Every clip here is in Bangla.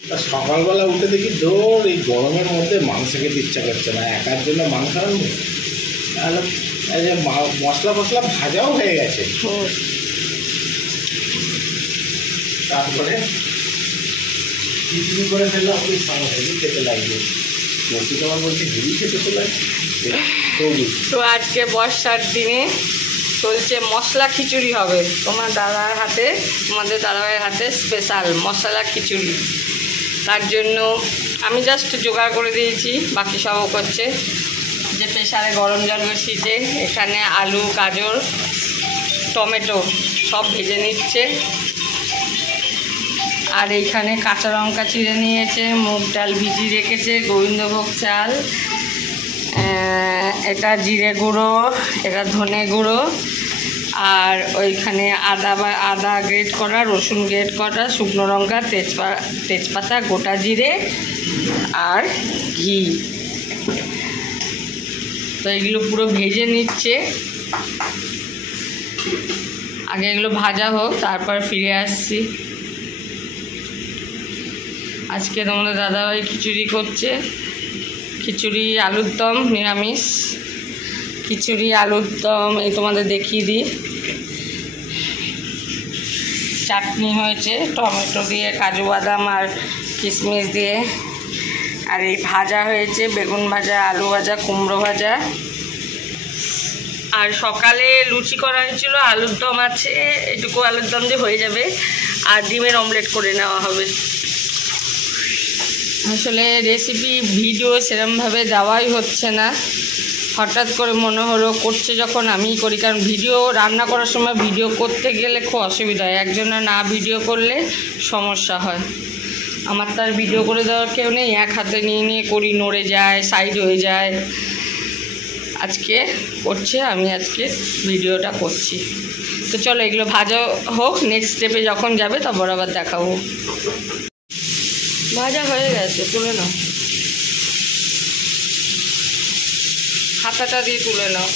সকালবেলা উঠে দেখি দৌড়, এই গরমের মধ্যে মাংস খেতে ইচ্ছা করছে না, একার জন্য মাংস আনবো। মশলা ফসলা ভাজাও হয়ে গেছে, তারপরে টিফিন করে ফেললাম। ওই হেভি খেতে লাগবে, বসি তোমার বলছে হেভি খেতে তো লাগছে। তো আজকে বর্ষার দিনে চলছে মশলা খিচুড়ি হবে তোমাদের দাদাভাইয়ের হাতে স্পেশাল মশলা খিচুড়ি। তার জন্য আমি জাস্ট জোগাড় করে দিয়েছি, বাকি সবও করছে। যে প্রেসারে গরম জল বসিয়েছে, এখানে আলু, গাজর, টমেটো সব ভেজে নিচ্ছে। আর এইখানে কাঁচা লঙ্কা চিড়ে নিয়েছে, মুগ ডাল ভিজিয়ে রেখেছে, গোবিন্দভোগ চাল, এটা জিরে গুঁড়ো, এটা ধনে গুঁড়ো, আর ওইখানে আদা গ্রেট করা, রসুন গ্রেট করা, শুকনো লঙ্কা, তেজপাতা, গোটা জিরে আর ঘি। তো এগুলো পুরো ভেজে নিচ্ছে। আগে এগুলো ভাজা হোক, তারপর ফিরে আসছি। আজকে তোমাদের দাদাভাই খিচুড়ি করছে, খিচুড়ি আলুর দম, নিরামিষ খিচুড়ি আলুর দম। এই তোমাদের দেখিয়ে দিই, চাটনি হয়েছে টমেটো দিয়ে, কাজু বাদাম আর কিশমিশ দিয়ে। আর এই ভাজা হয়েছে বেগুন ভাজা, আলু ভাজা, কুমড়ো ভাজা। আর সকালে লুচি করা হয়েছিল, আলুর দম আছে, এটুকু আলুর দম যে হয়ে যাবে। আর ডিমের অমলেট করে নেওয়া হবে। আসলে রেসিপি ভিডিও সেরকমভাবে দেওয়াই হচ্ছে না, হঠাৎ করে মনে হলো করছে যখন আমিই করি। কারণ ভিডিও রান্না করার সময় ভিডিও করতে গেলে খুব অসুবিধা হয়, একজনের না ভিডিও করলে সমস্যা হয়। আমার তার ভিডিও করে দেওয়ার কেউ নেই, এক হাতে নিয়ে নিয়ে করি, নড়ে যায়, সাইড হয়ে যায়। আজকে করছে, আমি আজকে ভিডিওটা করছি। তো চলো এগুলো ভাজা হোক, নেক্সট স্টেপে যখন যাবে তারপর আবার দেখাবো। ভাজা হয়ে গেছে, তুলে নাও, হাতাটা দিয়ে তুলে নাও।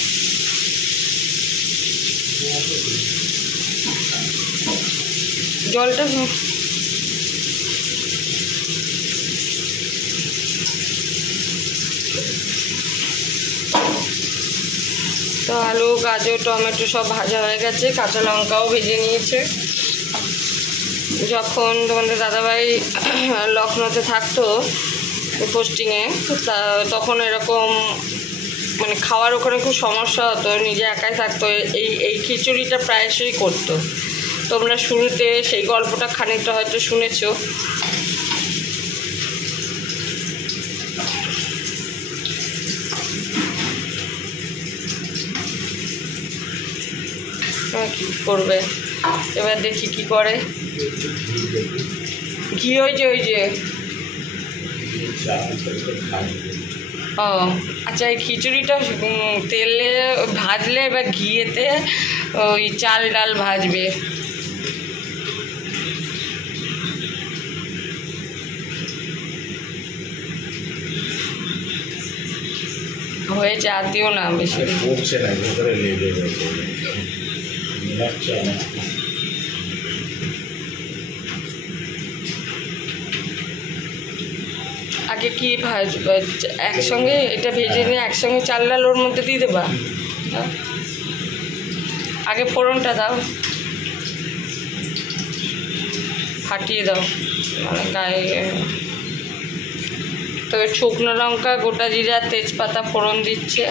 জলটা তো আলু, গাজর, টমেটো সব ভাজা হয়ে গেছে, কাঁচা লঙ্কাও ভেজে নিয়েছে। যখন তোমাদের দাদাভাই লখনৌতে থাকতো পোস্টিংয়ে, তখন এরকম মানে খাওয়ার ওখানে খুব সমস্যা হতো, নিজে একাই থাকতো। এই খিচুড়িটা প্রায়শই করতো। তোমরা শুরুতে সেই গল্পটা খানিকটা হয়তো শুনেছো। কি করবে এবার, দেখি কি করে। ঘি ওই যে ও আচ্ছা, এই খিচুড়িটা তেলে ভাজলে এবার ঘিয়েতে ওই চাল ডাল ভাজবে। হয়েছে, আর দিও না বেশি। আগে কি ভাজবে, একসঙ্গে এটা ভেজে নিয়ে একসঙ্গে চাল ডাল ওর মধ্যে দিয়ে দেবা? আগে ফোড়নটা দাও, ফাটিয়ে দাও, মানে গায়ে। তবে শুকনো লঙ্কা, গোটা জিরা, তেজপাতা ফোড়ন দিচ্ছে।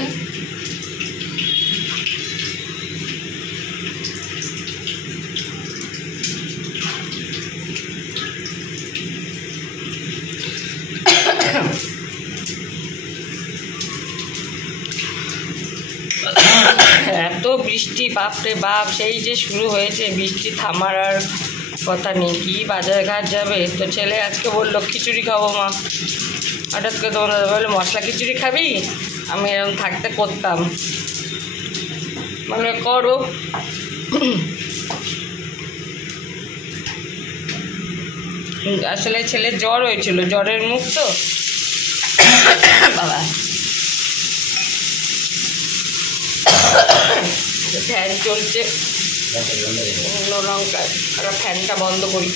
এত বৃষ্টি, বাপরে বাপ, সেই যে শুরু হয়েছে বৃষ্টি, থামার আর কথা নেই। কি বাজার ঘাট যাবে, তো ছেলে আজকে বললো খিচুড়ি খাবো মা। হঠাৎ করে তোমার দাদা বললো মশলা খিচুড়ি খাবি। আমি এরকম থাকতে করতাম, মানে করো। আসলে ছেলের জ্বর হয়েছিল, জ্বরের মুখ তো বাবা। ফ্যান চলছে, লঙ্কা, ফ্যানটা বন্ধ করি।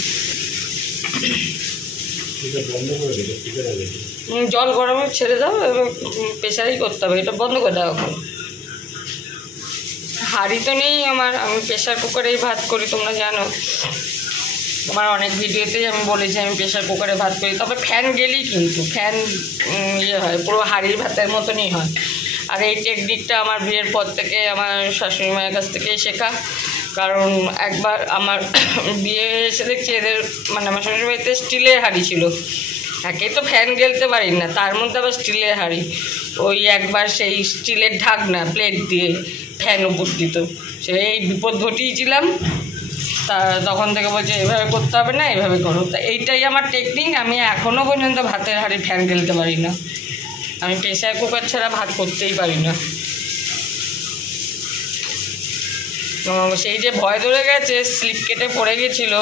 বন্ধ করে দিলে কী করে দেবে? জল গরমে ছেড়ে দাও, এবার প্রেশারেই করতে হবে। এটা বন্ধ করে দাও এখন। হাঁড়ি তো নেই আমার, আমি প্রেশার কুকারেই ভাত করি, তোমরা জানো। আমার অনেক ভিডিওতেই আমি বলেছি আমি প্রেশার কুকারে ভাত করি। তবে ফ্যান গেলেই কিন্তু ফ্যান ইয়ে হয়, পুরো হাঁড়ির ভাতের মতনই হয়। আর এই টেকনিকটা আমার বিয়ের পর থেকে আমার শাশুড়ি মায়ের কাছ থেকেই শেখা। কারণ একবার আমার বিয়ে এসে দেখছি এদের মানে আমার শ্বশুর বাড়িতে স্টিলের হাঁড়ি ছিল। একেই তো ফ্যান গেলতে পারি না, তার মধ্যে আবার স্টিলের হাঁড়ি। ওই একবার সেই স্টিলের ঢাকনা প্লেট দিয়ে ফ্যান উপর দিত, সেই বিপদ ঘটিয়েছিলাম। তা তখন থেকে বলছে এভাবে করতে হবে না, এভাবে করো। তা এইটাই আমার টেকনিক। আমি এখনও পর্যন্ত ভাতের হাঁড়ি ফ্যান গেলতে পারি না। আমি প্রেশার কুকার ছাড়া ভাত করতেই পারি না। সেই যে ভয় ধরে গেছে, স্লিপ কেটে পড়ে গেছিল।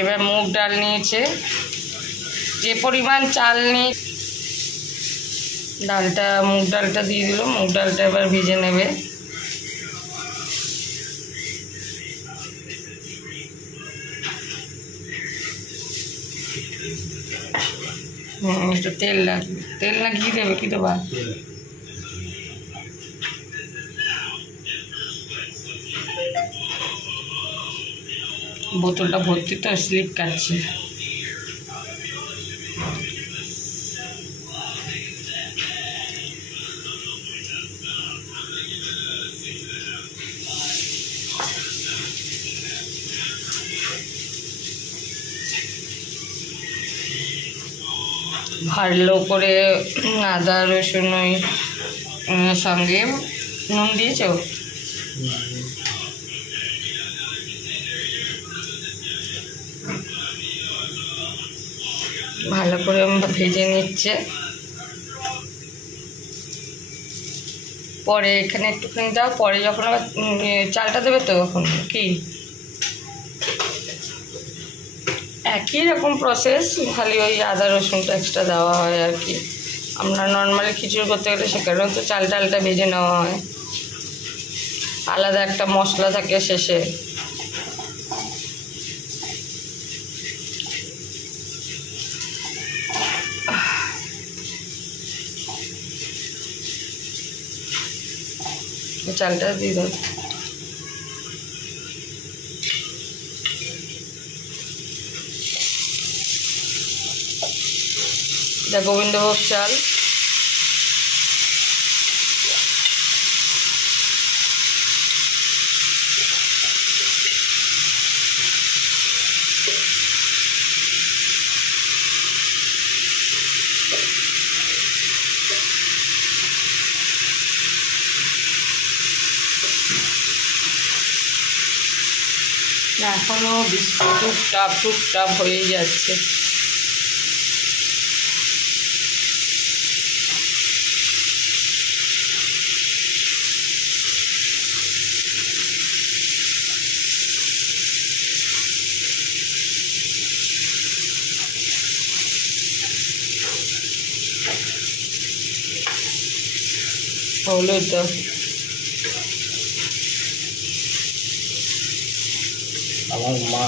এবার মুগ ডাল নিয়েছে, যে পরিমাণ চাল নিয়ে ডালটা মুগ ডালটা দিয়ে দিল। মুগ ডালটা এবার ভিজে নেবে। একটু তেল লাগবে, তেল না ঘি দেবে, কি দেবা? বোতলটা ভর্তি তো, স্লিপ কাটছে। ভালো করে আদা রসুন ওই সঙ্গে নুন দিয়েছ? ভালো করে ভেজে নিচ্ছে। পরে এখানে একটুখানি দাও, পরে যখন আবার চালটা দেবে তো তখন কি একই রকম প্রসেস, খালি ওই আদা রসুনটা এক্সট্রা দেওয়া হয় আর কি। আমরা নর্মালি খিচুড়ি করতে গেলে সেখানেও তো চাল ডালটা ভেজে নেওয়া হয়, আলাদা একটা মশলা থাকে শেষে। চালটা দিয়ে দাও। এটা গোবিন্দভোগ চাল। এখনো বিস্কুট টুকটাপ হয়ে যাচ্ছে। হলুদ দাও। আমার মা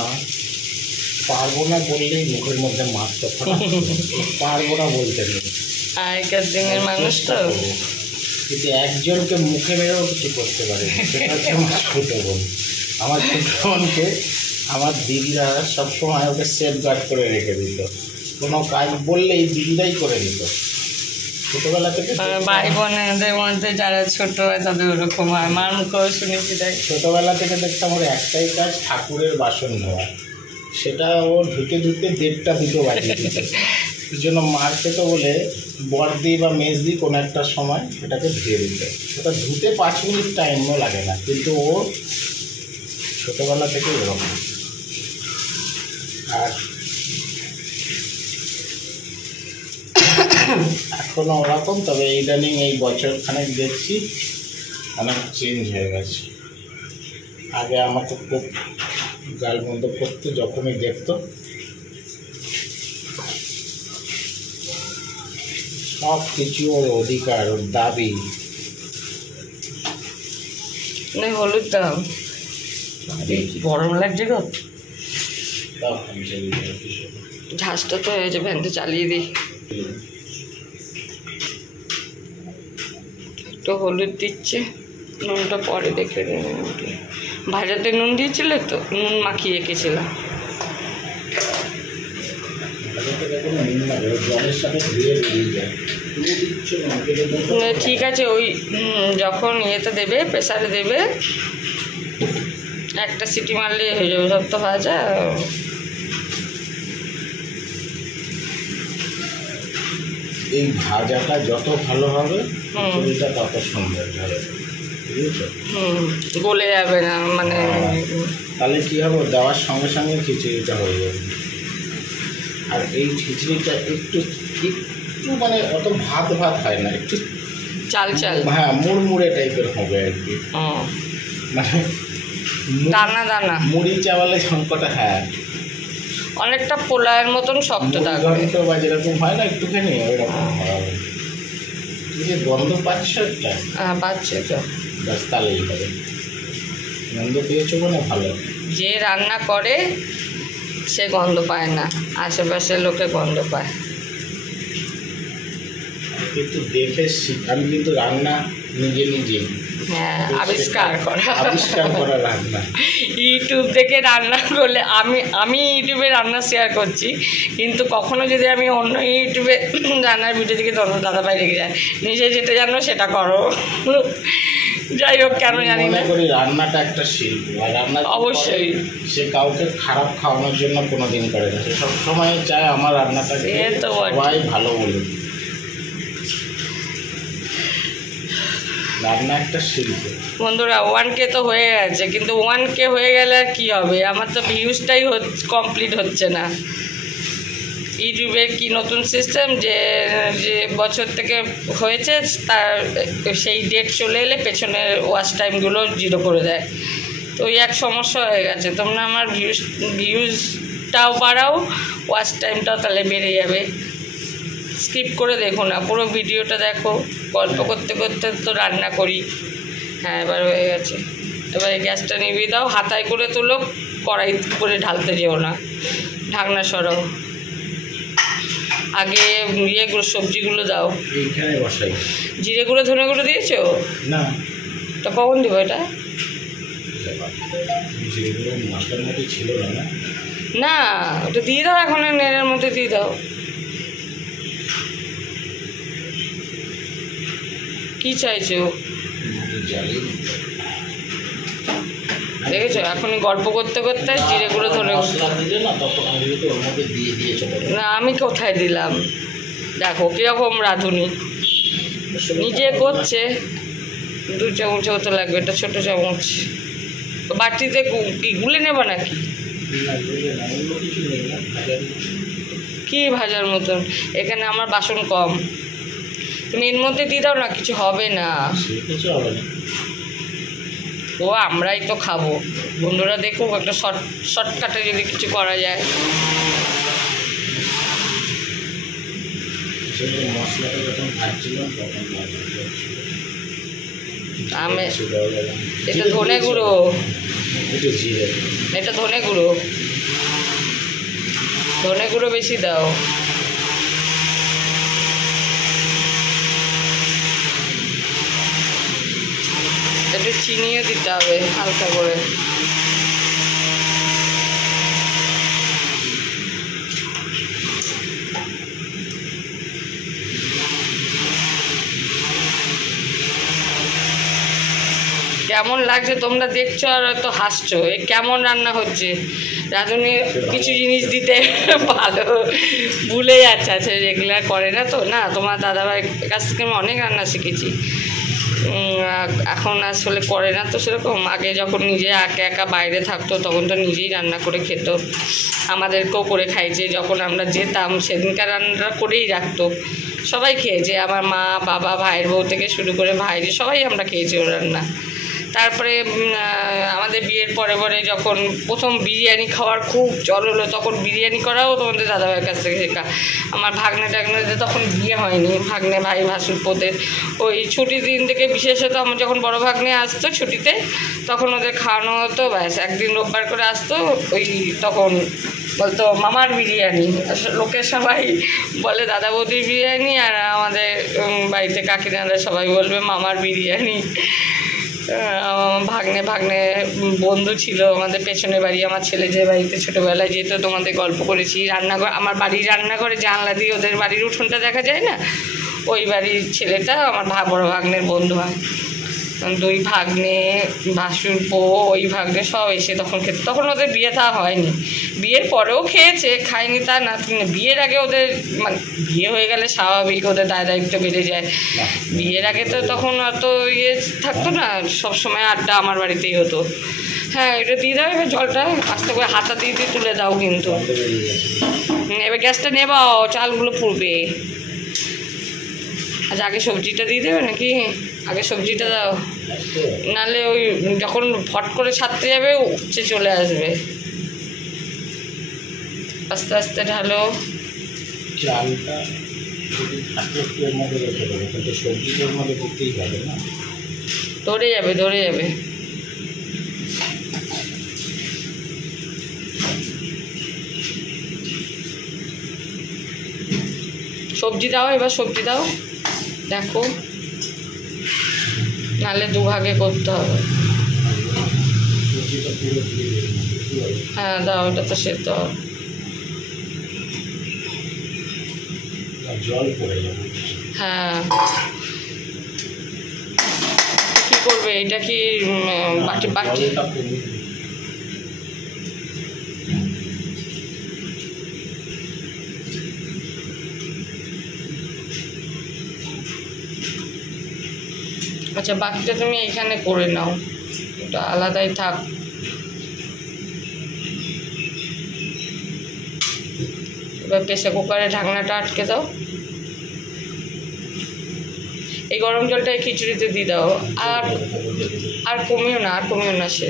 পারবো না বললেই মুখের মধ্যে মারতো, পারবো না বলতে নেই। আগেকার দিনের মানুষ তো, কিন্তু একজনকে মুখে মেরেও কিছু করতে পারে, সেটা হচ্ছে আমার ছোটো বোন। আমার ছোটো বোনকে আমার দিদিরা সবসময় ওকে সেফগার্ড করে রেখে দিত। কোনো কাজ বললেই দিদিরাই করে দিত ছোটোবেলা থেকে। ভাই বোনেদের মধ্যে যারা ছোট হয় তাদের ওরকম হয়, মার মুখেও শুনেছি তাই। ছোটোবেলা থেকে দেখতাম ওর একটাই কাজ ঠাকুরের বাসন ধোয়া, সেটা ও ধুতে 1:30-2 বাজিয়ে দিত। এই জন্য মার খেত বলে বড়দি বা মেজদি কোনো একটা সময় এটাকে ধুয়ে দিত। সেটা ধুতে 5 মিনিট টাইমও লাগে না, কিন্তু ও ছোটোবেলা থেকে এরকম। আর এখনও ওরকম, তবে ইদানিং এই বছরখানেক দেখছি অনেক চেঞ্জ হয়ে গেছে। আগে আমাকে খুব গালমন্দ করতো যখনই দেখতো। সব কিছু ওর অধিকার, ওর দাবি। হলুদ দাও, গরম লাগছে গো। ঝাঁসটা তো হয়েছে, ভ্যানটা চালিয়ে দিই। তো হলুদ দিচ্ছে, নুনটা পরে দেখে ভাজাতে নুন দিয়েছিলে তো, নুন মাখিয়ে রেখেছিলাম। ঠিক আছে, ওই যখন ইয়েতে দেবে, প্রেসারে দেবে, একটা সিটি মারলে হয়ে যাবে সব তো ভাজা। এই ভাজাটা যত ভালো হবে খিচুড়িটা তত সুন্দর হবে, বুঝেছো? গলে যাবে না, মানে তাহলে কি হবে, দেওয়ার সঙ্গে সঙ্গে খিচুড়িটা হয়ে যাবে। আর এই খিচুড়িটা একটু একটু মানে অত ভাত ভাত হয় না, একটু চাল চাল, হ্যাঁ মুড়মুড়ে টাইপের হবে আর কি, মানে দানা দানা মুড়ি চাওয়ালে সংকটটা, হ্যাঁ অনেকটা পোলাওয়ের মতন শক্ত থাকবে বা যেরকম হয় না একটুখানি ওইরকম হবে। তুমি যে গন্ধ পাচ্ছ একটা? হ্যাঁ পাচ্ছে তো, ব্যাস তাহলেই হবে। গন্ধ পেয়েছো মানে ভালো। যে রান্না করে সে গন্ধ পায় না, আশেপাশের লোকে গন্ধ পায়। কিন্তু দেখে আমি কিন্তু রান্না নিজে নিজেই, হ্যাঁ আবিষ্কার করা রান্না। ইউটিউব থেকে রান্না করলে আমি ইউটিউবে রান্না শেয়ার করছি, কিন্তু কখনো যদি আমি অন্য ইউটিউবে রান্নার ভিডিও থেকে তখন দাদাভাই রেখে যায়, নিজে যেটা জানো সেটা করো। যাই হোক, কেন জানি না, রান্নাটা একটা শিল্প, আর রান্না অবশ্যই সে কাউকে খারাপ খাওয়ানোর জন্য কোনোদিন করে না, সে সবসময় চায় আমার রান্নাটাকে সবাই ভালো বলুক। রান্না একটা শিল্প। বন্ধুরা 1K তো হয়ে গেছে, কিন্তু 1K হয়ে গেলে আর কী হবে, আমার তো ভিউজটাই কমপ্লিট হচ্ছে না। ইউটিউবের কি নতুন সিস্টেম যে বছর থেকে হয়েছে তার সেই ডেট চলে এলে পেছনের ওয়াচ টাইমগুলো 0 করে দেয়। তো ওই এক সমস্যা হয়ে গেছে। তোমরা আমার ভিউজটাও বাড়াও, ওয়াচ টাইমটাও তাহলে বেড়ে যাবে। স্কিপ করে দেখো না, পুরো ভিডিওটা দেখো। গল্প করতে করতে তো রান্না করি। হ্যাঁ এবার হয়ে গেছে। এবার গ্যাসটা নিভিয়ে দাও, হাতায় করে তোলো, কড়াই করে ঢালতে যেও না, ঢাকনা সরাও। আগে ইয়েগুলো সবজিগুলো দাও, এইখানে বসাই। জিরে গুঁড়ো ধনে গুঁড়ো দিয়েছো না? তো কখন দেবো এটা? মশলার মধ্যে ছিল না। না ওটা দিয়ে দাও, এখন নেড়ের মধ্যে দিয়ে দাও। কি চাইছো? দেখেছো, এখনই গল্প করতে করতে জিরে গুঁড়ো ধনে না, আমি কোথায় দিলাম? দেখো কীরকম রাঁধুনি নিজে করছে। 2 চামচ হতে লাগবে, এটা ছোটো চামচ। বাটিতে কি গুলে নেবা নাকি? কি ভাজার মতন? এখানে আমার বাসন কম, তুমি এর মধ্যে দিয়ে দাও না, কিছু হবে না। ও আমরাই তো খাবো, বন্ধুরা দেখো একটা শর্টকাটে যদি কিছু করা যায়। আমি এটা ধনে গুঁড়ো, এটা ধনে গুঁড়ো, ধনে গুঁড়ো বেশি দাও। একটু চিনিও দিতে হবে হালকা করে। কেমন লাগছে তোমরা দেখছো আর তো হাসছো, এ কেমন রান্না হচ্ছে? রাঁধুনি কিছু জিনিস দিতে ভালো ভুলে যাচ্ছে, আছে রেগুলার করে না তো। না, তোমার দাদাভাইয়ের কাছ থেকে আমি অনেক রান্না শিখেছি, এখন আসলে করে না তো সেরকম। আগে যখন নিজে একা একা বাইরে থাকতো তখন তো নিজেই রান্না করে খেত, আমাদেরকেও করে খাইছে। যখন আমরা যেতাম সেদিনকার রান্নাটা করেই রাখতো, সবাই খেয়েছে, আমার মা বাবা ভাইয়ের বউ থেকে শুরু করে ভাইরে সবাই আমরা খেয়েছি ওর রান্না। তারপরে আমাদের বিয়ের পরে পরে যখন প্রথম বিরিয়ানি খাওয়ার খুব চল হলো, তখন বিরিয়ানি করাও তোমাদের দাদাভাইয়ের কাছ থেকে শেখা। আমার ভাগ্নে টাগ্নেদের তখন বিয়ে হয়নি, ভাগ্নে ভাই ভাসুরপোদের ওই ছুটির দিন থেকে, বিশেষত আমার যখন বড় ভাগ্নে আসতো ছুটিতে তখন ওদের খাওয়ানো হতো, ব্যাস একদিন রোববার করে আসতো, ওই তখন বলতো মামার বিরিয়ানি। লোকের সবাই বলে দাদা বৌদির বিরিয়ানি, আর আমাদের বাড়িতে কাকিনারা সবাই বলবে মামার বিরিয়ানি। ভাগ্নে বন্ধু ছিল আমাদের পেছনের বাড়ি, আমার ছেলে যে বাড়িতে ছোটোবেলায় যেহেতু তোমাদের গল্প করেছি, রান্নাঘর আমার বাড়ির রান্নাঘরে জানলা দিয়ে ওদের বাড়ির উঠোনটা দেখা যায় না, ওই বাড়ির ছেলেটা আমার বড় ভাগ্নের বন্ধু হয়। দুই ভাগ্নে ভাসুরপো ওই ভাগ্নে সব এসে তখন খেতে, তখন ওদের বিয়ে তা হয়নি, বিয়ের পরেও খেয়েছে, খায়নি তা না, বিয়ের আগে ওদের মানে বিয়ে হয়ে গেলে স্বাভাবিক ওদের দায়িত্ব বেড়ে যায়। বিয়ের আগে তো তখন অত ইয়ে থাকতো না, সবসময় আড্ডা আমার বাড়িতেই হতো। হ্যাঁ এটা দিয়ে দাও, এবার জলটা আস্তে করে হাতা দিয়ে দিয়ে তুলে দাও কিন্তু। এবার গ্যাসটা নেবাও, চালগুলো পুড়বে। আচ্ছা আগে সবজিটা দিয়ে দেবে নাকি? আগে সবজিটা দাও, নাহলে ওই যখন ফট করে ছাড়তে যাবে উপচে চলে আসবে। আস্তে আস্তে ঢালো। চালটা সবজিটার মধ্যে করতেই হবে না, ধরে যাবে ধরে যাবে। সবজি দাও, এবার সবজি দাও, দেখো নাহলে দুভাগে করতে হবে। হ্যাঁ দাও, এটা তো সেদ্ধ হবে। জল পড়ে যাবে। হ্যাঁ কি করবে এটা? কি বাটি বাটি আচ্ছা বাকিটা তুমি এইখানে করে নাও, ওটা আলাদাই থাক। এবার প্রেসার কুকারে ঢাকনাটা আটকে দাও। এই গরম জলটা এই খিচুড়িতে দিয়ে দাও, আর আর কমিও না, আর কমিও না। সে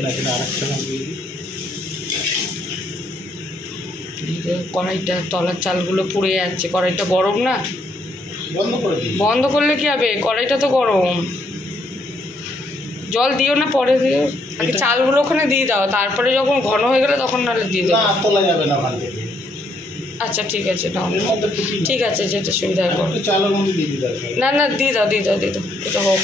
কড়াইটা তলার চালগুলো পুড়ে যাচ্ছে, কড়াইটা গরম না, বন্ধ করলে কি হবে? কড়াইটা তো গরম। জল দিও না, পরে দিও, আগে চালগুলো ওখানে দিয়ে দাও, তারপরে যখন ঘন হয়ে গেলে তখন নাহলে দিয়ে দাও। আচ্ছা ঠিক আছে নাও, ঠিক আছে যেটা সুবিধা হয়। না না দিয়ে দাও দিয়ে দাও দিয়ে দাও, এটা হোক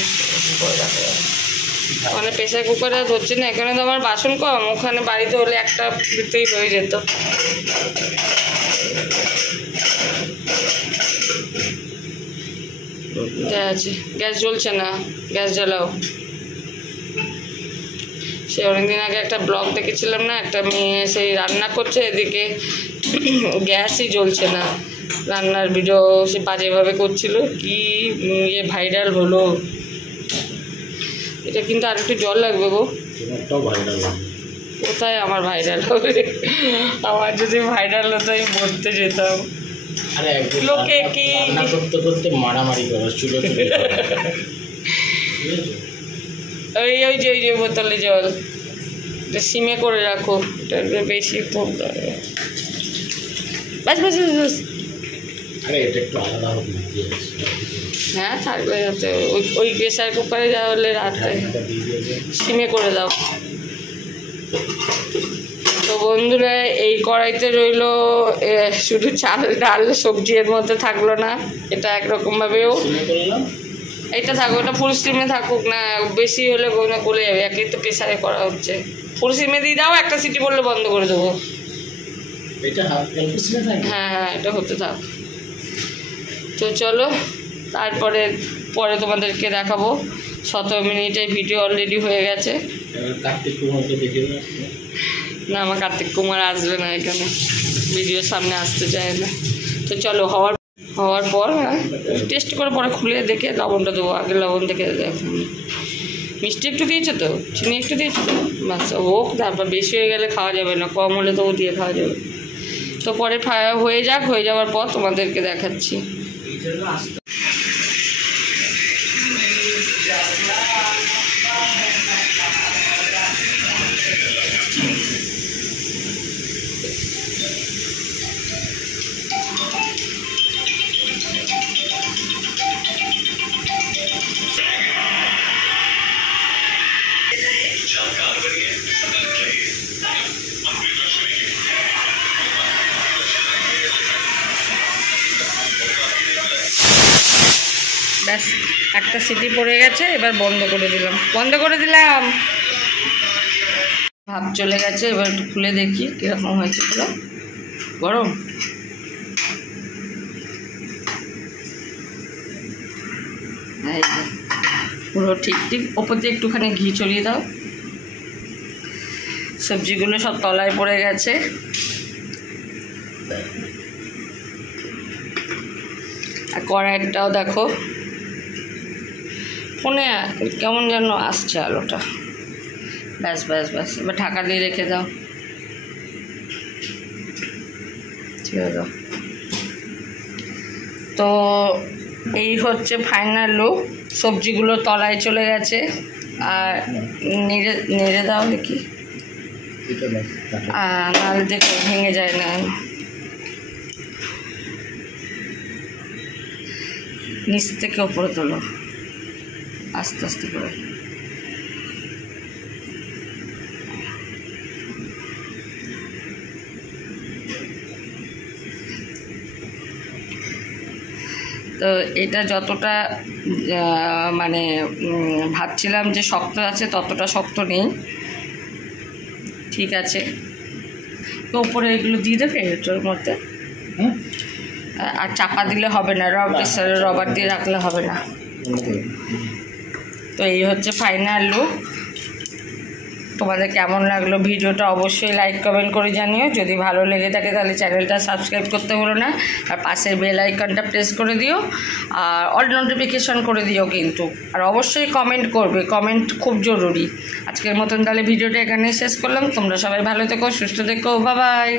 মানে প্রেসার কুকারে ধরছে না, এখানে তো আমার বাসন কম, ওখানে বাড়িতে হলে একটা দিতেই হয়ে যেত। আছে গ্যাস জ্বলছে না, গ্যাস জ্বালাও। সে অনেকদিন আগে একটা ব্লগ দেখেছিলাম না, একটা মেয়ে সেই রান্না করছে, এদিকে গ্যাসই জ্বলছে না, রান্নার ভিডিও সে বাজেভাবে করছিল, কি ইয়ে ভাইরাল হলো। এটা কিন্তু আর একটু জল লাগবে গো। কোথায় আমার ভাইরাল হবে? আমার যদি ভাইরাল হতো আমি বলতে যেতাম। লোকে কি করতে করতে মারামারি করে চুলো ওই ওই যে ওই যে বোতলে জল সিমে করে রাখো, এটা বেশি বাস বাস বাস। হ্যাঁ থাকবে যাতে ওই প্রেসার কুকারে যা হলে রাতে সিমে করে দাও। তো বন্ধুরা এই কড়াইতে রইল শুধু চাল ডাল সবজি, এর মধ্যে থাকলো না, এটা একরকমভাবেও এটা থাকুক, ওটা ফুল স্টিমে থাকুক না, বেশি হলে গলে যাবে, একই তো প্রেসারে করা হচ্ছে। ফুল স্টিমে দিয়ে দাও, একটা সিটি বললে বন্ধ করে দেবো। হ্যাঁ হ্যাঁ এটা হতে থাক। তো চলো তারপরে পরে তোমাদেরকে দেখাবো। 17 মিনিটের ভিডিও অলরেডি হয়ে গেছে। না আমার কার্তিক কুমার আসবে না এখানে, ভিডিওর সামনে আসতে চায় না। তো চলো হওয়ার পর টেস্ট করে পরে খুলে দেখে লবণটা দেবো, আগে লবণ দেখে দেখো। মিষ্টি একটু দিয়েছো তো, চিনি একটু দিয়েছো তো, বাস হোক, তারপর বেশি হয়ে গেলে খাওয়া যাবে না, কম হলে তো দিয়ে খাওয়া যাবে। তো পরে হয়ে যাক, হয়ে যাওয়ার পর তোমাদেরকে দেখাচ্ছি। ব্যাস একটা সিটি পড়ে গেছে, এবার বন্ধ করে দিলাম। ভাপ চলে গেছে, এবার একটু খুলে দেখি কীরকম হয়েছে। পুরো গরম। এই যে পুরো ঠিক ওপর দিয়ে একটুখানি ঘি ছড়িয়ে দাও। সবজিগুলো সব তলায় পড়ে গেছে। আর কড়াইটাও দেখো ফোনে কেমন যেন আসছে আলোটা। ব্যাস এবার ঢাকা দিয়ে রেখে দাও। ছেড়ে দাও। তো এই হচ্ছে ফাইনাল লুক। সবজিগুলো তলায় চলে গেছে। আর নেড়ে দাও দেখি, নাহলে দেখো ভেঙে যায় না। নিচ থেকে ওপরে তোলো আস্তে আস্তে করে। তো এটা যতটা মানে ভাবছিলাম যে শক্ত আছে, ততটা শক্ত নেই। ঠিক আছে, তো উপরে এগুলো দিয়ে দেবে এটার মধ্যে। আর চাপা দিলে হবে না, রবার দিয়ে রাখলে হবে না। তো এই হচ্ছে ফাইনাল লুক। তোমাদের কেমন লাগলো ভিডিওটা অবশ্যই লাইক কমেন্ট করে জানিও। যদি ভালো লেগে থাকে তাহলে চ্যানেলটা সাবস্ক্রাইব করতে ভুলো না। আর পাশের বেল আইকনটা প্রেস করে দিও, আর অল নোটিফিকেশন করে দিও কিন্তু। আর অবশ্যই কমেন্ট করবে, কমেন্ট খুব জরুরি। আজকের মতন তাহলে ভিডিওটা এখানেই শেষ করলাম। তোমরা সবাই ভালো থেকো, সুস্থ থেকো, বাই বাই।